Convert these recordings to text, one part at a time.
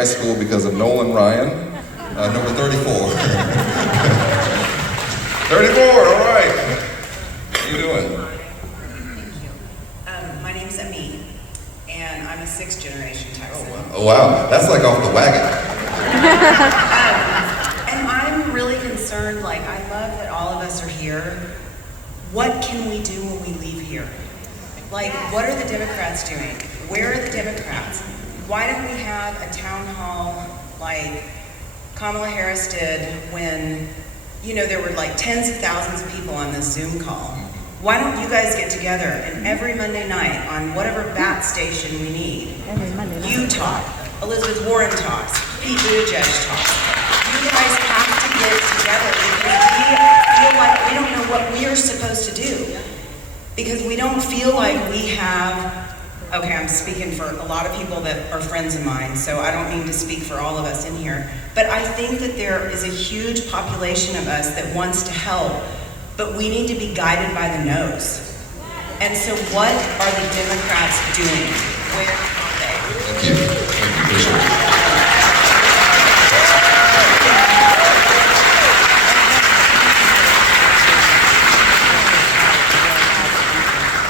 high school because of Nolan Ryan, number 34. 34, all right. How you doing? My name's Ami, and I'm a sixth generation Texan. Oh wow, that's like off the wagon. And I'm really concerned, like, I love that all of us are here. What can we do when we leave here? Like, what are the Democrats doing? Where are the Democrats? Why don't we have a town hall like Kamala Harris did when, you know, there were like tens of thousands of people on this Zoom call? Why don't you guys get together and every Monday night on whatever bat station we need, you talk, Elizabeth Warren talks, Pete Buttigieg talks. You guys have to get together because we feel like we don't know what we are supposed to do. Because we don't feel like we have, okay, I'm speaking for a lot of people that are friends of mine, so I don't mean to speak for all of us in here, but I think that there is a huge population of us that wants to help, but we need to be guided by the nose. And so what are the Democrats doing? Where are they? Thank you. Appreciate it.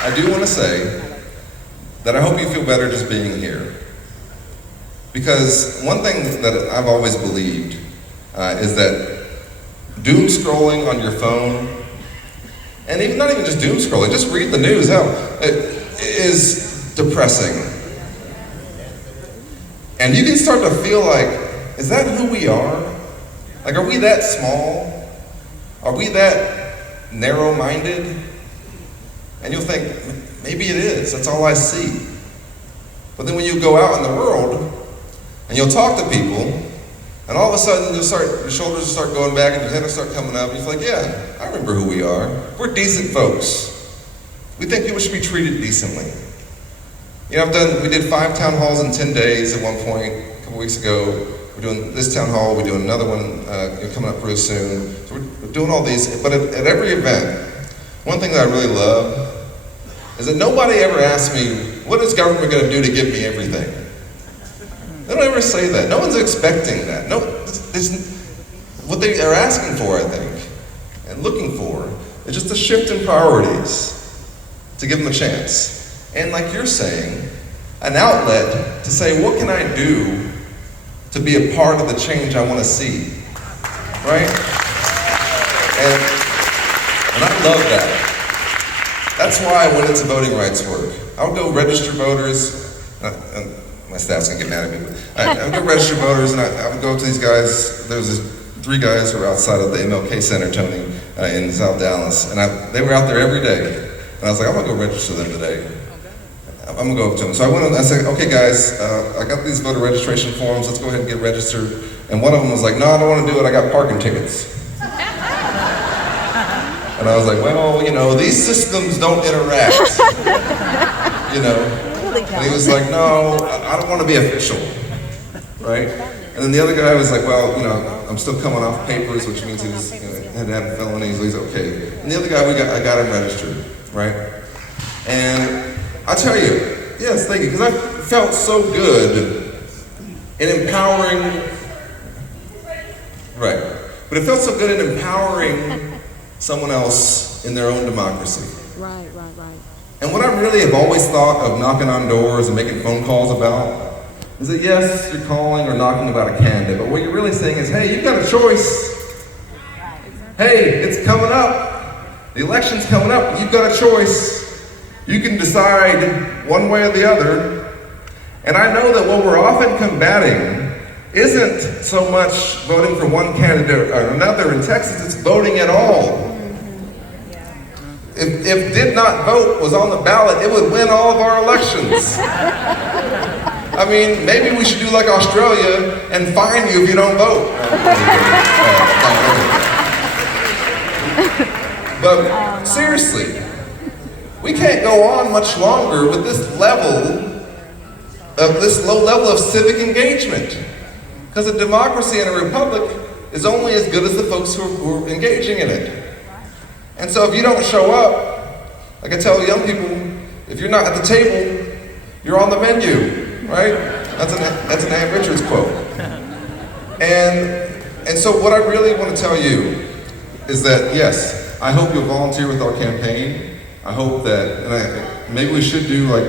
I do want to say that I hope you feel better just being here. Because one thing that I've always believed is that doom scrolling on your phone, and even not even just doom scrolling, just read the news, hell, it is depressing. And you can start to feel like, is that who we are? Like, are we that small? Are we that narrow-minded? And you'll think, maybe it is, that's all I see. But then when you go out in the world, and you'll talk to people, and all of a sudden your shoulders will start going back and your head will start coming up, and you're like, yeah, I remember who we are. We're decent folks. We think people should be treated decently. You know, we did 5 town halls in 10 days at one point, a couple weeks ago. We're doing this town hall, we're doing another one coming up real soon. So we're doing all these, but at every event, one thing that I really love is that nobody ever asks me, what is government going to do to give me everything? They don't ever say that. No one's expecting that. No, what they are asking for, I think, and looking for, is just a shift in priorities to give them a chance. And like you're saying, an outlet to say, what can I do to be a part of the change I want to see, right? And I love that. That's why I went into voting rights work. I would go register voters, my staff's gonna get mad at me, but I would go register voters and I would go to these guys. There was 3 guys who were outside of the MLK Center, Tony, in South Dallas, and they were out there every day. And I was like, I'm gonna go register them today. I'm gonna go up to them. So I went and I said, okay guys, I got these voter registration forms, let's go ahead and get registered. And one of them was like, no, I don't wanna do it, I got parking tickets. And I was like, well, you know, these systems don't interact, you know. And he was like, no, I don't want to be official, right? And then the other guy was like, well, you know, I'm still coming off papers, which means he was, you know, had to have felonies, so he's okay. And the other guy, I got him registered, right? And I tell you, yes, thank you, because I felt so good in empowering, right? But it felt so good in empowering someone else in their own democracy. Right. And what I really have always thought of knocking on doors and making phone calls about is that yes, you're calling or knocking about a candidate, but what you're really saying is, hey, you've got a choice. Hey, it's coming up. The election's coming up, you've got a choice. You can decide one way or the other. And I know that what we're often combating isn't so much voting for one candidate or another. In Texas, it's voting at all. If did not vote was on the ballot, it would win all of our elections. I mean, maybe we should do like Australia and fine you if you don't vote. But seriously, we can't go on much longer with this low level of civic engagement. Because a democracy and a republic is only as good as the folks who are engaging in it. And so if you don't show up, like I tell young people, if you're not at the table, you're on the menu, right? That's an Aunt Richards quote. And so what I really want to tell you is that, yes, I hope you'll volunteer with our campaign. I hope that, maybe we should do like,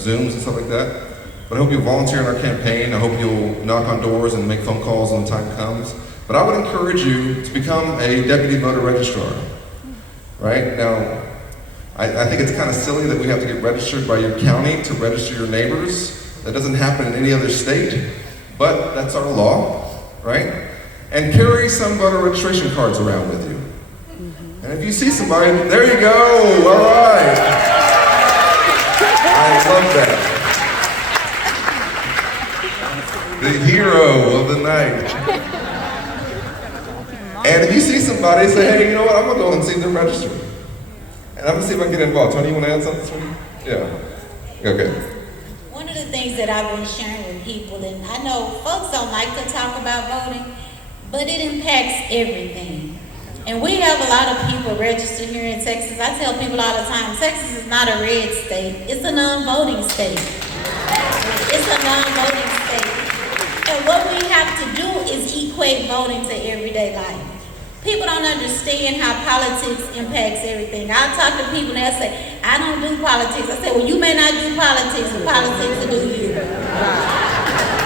Zooms and stuff like that. But I hope you'll volunteer in our campaign. I hope you'll knock on doors and make phone calls when the time comes. But I would encourage you to become a deputy voter registrar. Right? Now, I think it's kind of silly that we have to get registered by your county to register your neighbors. That doesn't happen in any other state, but that's our law, right? And carry some voter registration cards around with you. And if you see somebody, there you go, all right. I love that. The hero of the night. And if you see somebody, say, hey, you know what, I'm gonna go and see them register. And I'm gonna see if I can get involved. Tony, you wanna add something, Tony? Yeah, okay. One of the things that I've been sharing with people, and I know folks don't like to talk about voting, but it impacts everything. And we have a lot of people registered here in Texas. I tell people all the time, Texas is not a red state, it's a non-voting state. It's a non-voting state. And what we have to do is equate voting to everyday life. People don't understand how politics impacts everything. I'll talk to people and they'll say, I don't do politics. I say, well, you may not do politics, but politics will do you.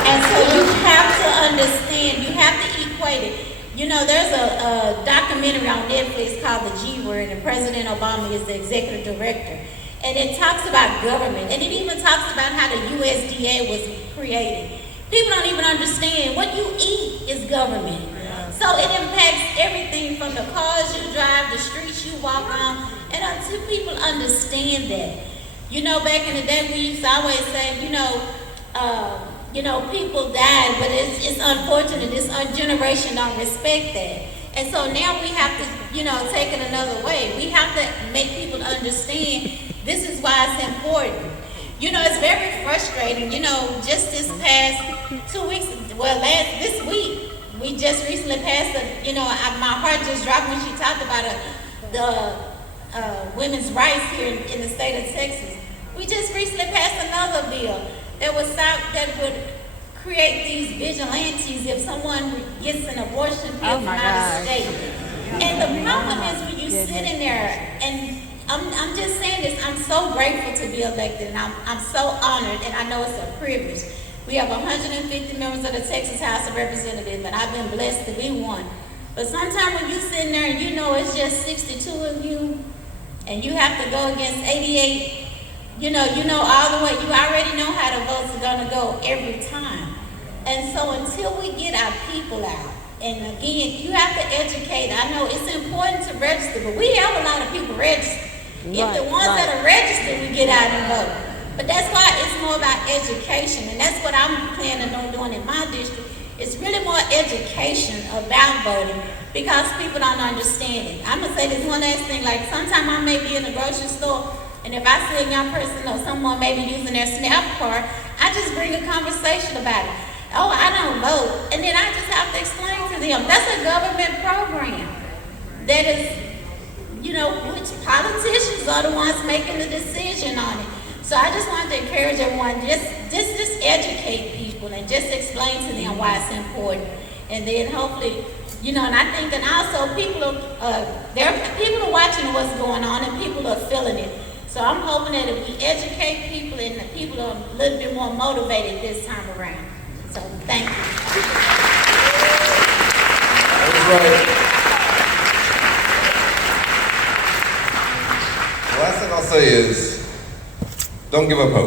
And so you have to understand, you have to equate it. You know, there's a documentary on Netflix called The G Word, and President Obama is the executive director. And it talks about government, and it even talks about how the USDA was created. People don't even understand what you eat is government. So it impacts everything from the cars you drive, the streets you walk on, and until people understand that. You know, back in the day, we used to always say, people died, but it's unfortunate. This generation don't respect that. And so now we have to, take it another way. We have to make people understand this is why it's important. It's very frustrating. Just this past 2 weeks, this week, we just recently passed my heart just dropped when she talked about the women's rights here in the state of Texas. We just recently passed another bill that would create these vigilantes if someone gets an abortion pill from out of state. And the problem is when you sit in there, and I'm just saying this, I'm so grateful to be elected, and I'm so honored, and I know it's a privilege. We have 150 members of the Texas House of Representatives, and I've been blessed to be one. But sometimes when you sit in there and it's just 62 of you, and you have to go against 88, all the way, you already know how the votes are gonna go every time. And so until we get our people out, and again, you have to educate. I know it's important to register, but we have a lot of people registered. If the ones that are registered, we get out and vote. But that's why it's more about education, and that's what I'm planning on doing in my district. It's really more education about voting because people don't understand it. I'm gonna say this one last thing, like sometimes I may be in a grocery store, and if I see a young person or someone may be using their SNAP card, I just bring a conversation about it. Oh, I don't vote. And then I just have to explain to them, that's a government program that is, which politicians are the ones making the decision on it. So I just wanted to encourage everyone, just educate people and just explain to them why it's important. And then hopefully, and I think that also people are watching what's going on and people are feeling it. So I'm hoping that if we educate people and the people are a little bit more motivated this time around. So thank you. That's right. The last thing I'll say is, don't give up hope.